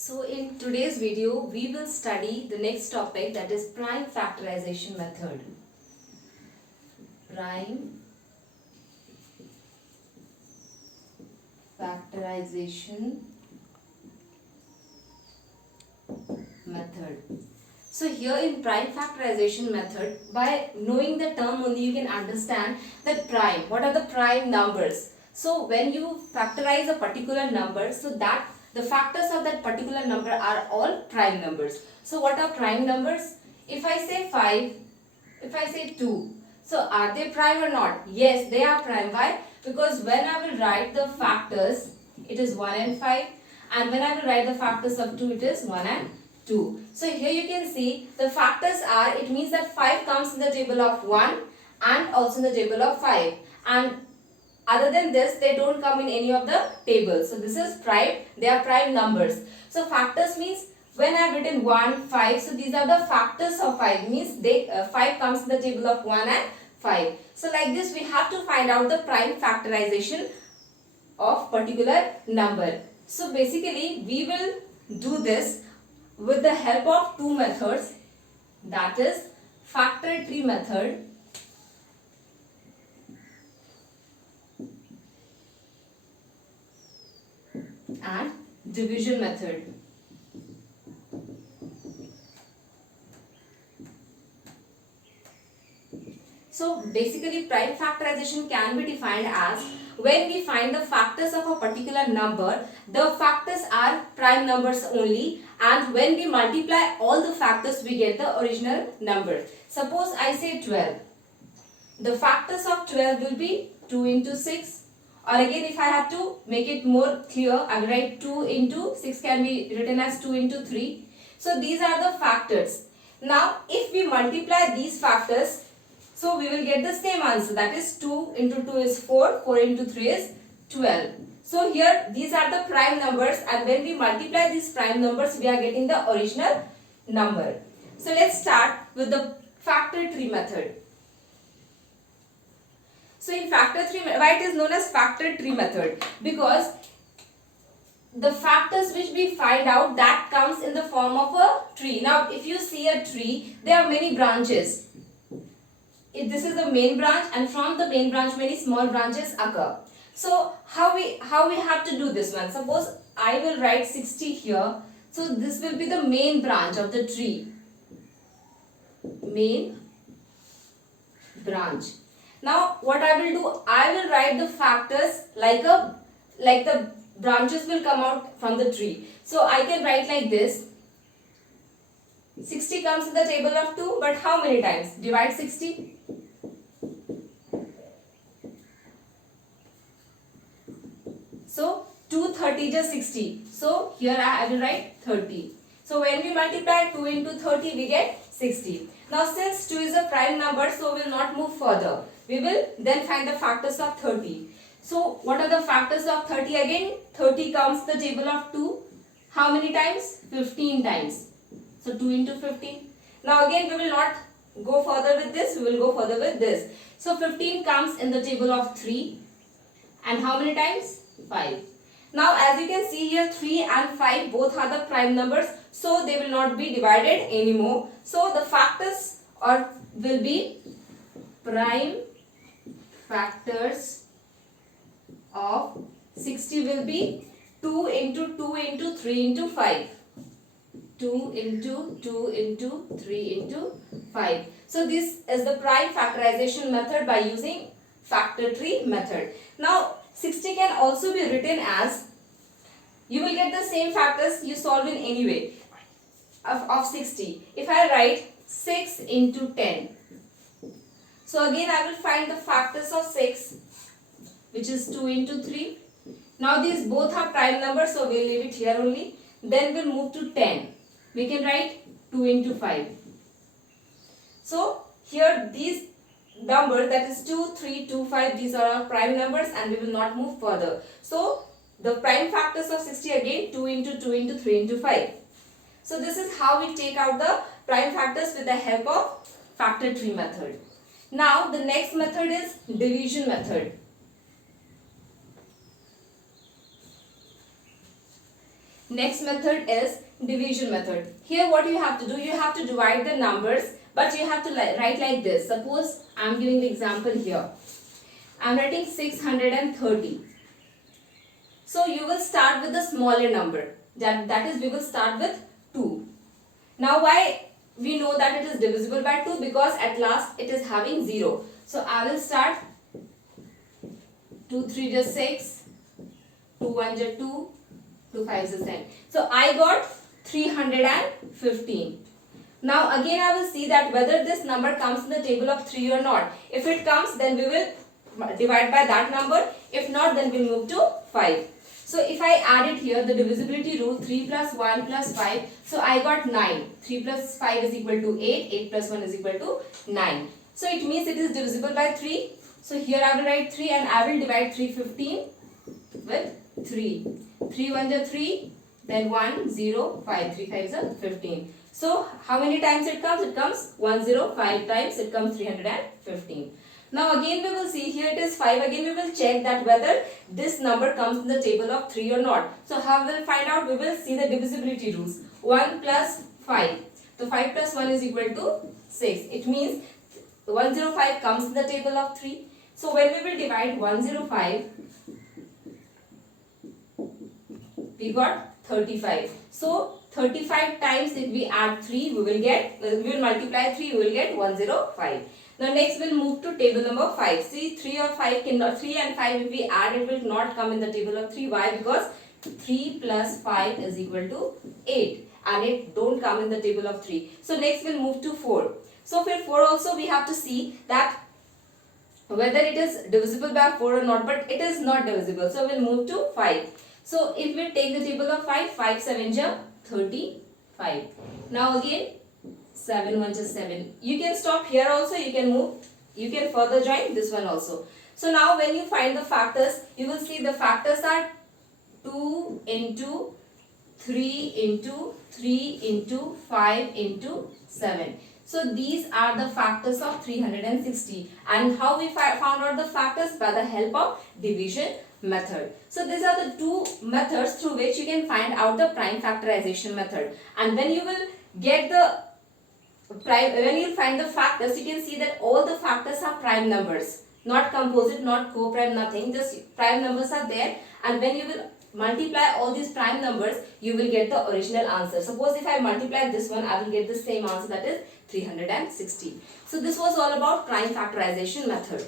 So in today's video, we will study the next topic, that is prime factorization method. Prime factorization method. So here in prime factorization method, by knowing the term only you can understand that prime, what are the prime numbers. So when you factorize a particular number, so that the factors of that particular number are all prime numbers. So what are prime numbers? If I say 5, if I say 2, so are they prime or not? Yes, they are prime. Why? Because when I will write the factors, it is 1 and 5, and when I will write the factors of 2, it is 1 and 2. So here you can see the factors are, it means that 5 comes in the table of 1 and also in the table of 5, and other than this they don't come in any of the tables. So this is prime, they are prime numbers. So factors means when I have written 1, 5, so these are the factors of 5, means they 5 comes in the table of 1 and 5. So like this we have to find out the prime factorization of particular number. So basically we will do this with the help of two methods, that is factor tree method and division method. So basically prime factorization can be defined as when we find the factors of a particular number, the factors are prime numbers only, and when we multiply all the factors we get the original number. Suppose I say 12. The factors of 12 will be 2 into 6, or again if I have to make it more clear, I will write 2 into 6 can be written as 2 into 3. So these are the factors. Now if we multiply these factors, so we will get the same answer, that is 2 into 2 is 4, 4 into 3 is 12. So here these are the prime numbers, and when we multiply these prime numbers we are getting the original number. So let's start with the factor tree method. So in factor tree, why it is known as factor tree method? Because the factors which we find out, that comes in the form of a tree. Now if you see a tree, there are many branches. This is the main branch, and from the main branch many small branches occur. So how we have to do this one? Suppose I will write 60 here. So this will be the main branch of the tree. Main branch. Now what I will do, I will write the factors like the branches will come out from the tree. So I can write like this. 60 comes in the table of 2, but how many times? Divide 60. So 2 30 is 60. So here I will write 30. So when we multiply 2 into 30 we get 60. Now since 2 is a prime number, so we will not move further. We will then find the factors of 30. So what are the factors of 30 again? 30 comes the table of 2. How many times? 15 times. So 2 into 15. Now again we will not go further with this. We will go further with this. So 15 comes in the table of 3. And how many times? 5. Now as you can see here, 3 and 5 both are the prime numbers, so they will not be divided anymore. So the factors will be prime factors of 60 will be 2 into 2 into 3 into 5. 2 into 2 into 3 into 5. So this is the prime factorization method by using factor tree method. Now 60 can also be written as, you will get the same factors you solve in any way of 60. If I write 6 into 10. So again I will find the factors of 6, which is 2 into 3. Now these both are prime numbers, so we will leave it here only. Then we will move to 10. We can write 2 into 5. So here these numbers, that is 2, 3, 2, 5, these are our prime numbers, and we will not move further. So the prime factors of 60 again 2 into 2 into 3 into 5. So this is how we take out the prime factors with the help of factor tree method. Now the next method is division method. Next method is division method. Here what you have to do, you have to divide the numbers, but you have to write like this. Suppose I am giving the example here. I am writing 630. So you will start with the smaller number. That is, we will start with 2. Now why we know that it is divisible by 2? Because at last it is having 0. So I will start 2 3 is 6, 2 1 is 2, 2 5 is 10. So I got 315. Now again I will see that whether this number comes in the table of 3 or not. If it comes, then we will divide by that number. If not, then we will move to 5. So if I add it here, the divisibility rule, 3 plus 1 plus 5. So I got 9. 3 plus 5 is equal to 8. 8 plus 1 is equal to 9. So it means it is divisible by 3. So here I will write 3 and I will divide 315 with 3. 3 1 is 3. Then 1 0 5. 3 5 is 15. So how many times it comes? It comes 105 times. It comes 315. Now again we will see, here it is 5. Again we will check that whether this number comes in the table of 3 or not. So how we will find out? We will see the divisibility rules. 1 plus 5. So 5 plus 1 is equal to 6. It means 105 comes in the table of 3. So when we will divide 105, we got 35. So 35 times, if we add 3, we will multiply 3, we will get 105. Now next we'll move to table number 5. See, 3 or 5 cannot, 3 and 5 if we add, it will not come in the table of 3. Why? Because 3 plus 5 is equal to 8 and it don't come in the table of 3. So next we'll move to 4. So for 4 also we have to see that whether it is divisible by 4 or not, but it is not divisible. So we'll move to 5. So if we take the table of 5, 5 7 is 35. Now again 7 1 is 7. You can stop here also, you can move, you can further join this one also. So now when you find the factors, you will see the factors are 2 into 3 into 3 into 5 into 7. So these are the factors of 360. And how we found out the factors? By the help of division method. So these are the two methods through which you can find out the prime factorization method. And when you will get the when you find the factors, you can see that all the factors are prime numbers, not composite, not co-prime, nothing, just prime numbers are there. And when you will multiply all these prime numbers, you will get the original answer. Suppose if I multiply this one, I will get the same answer, that is 360. So this was all about prime factorization method.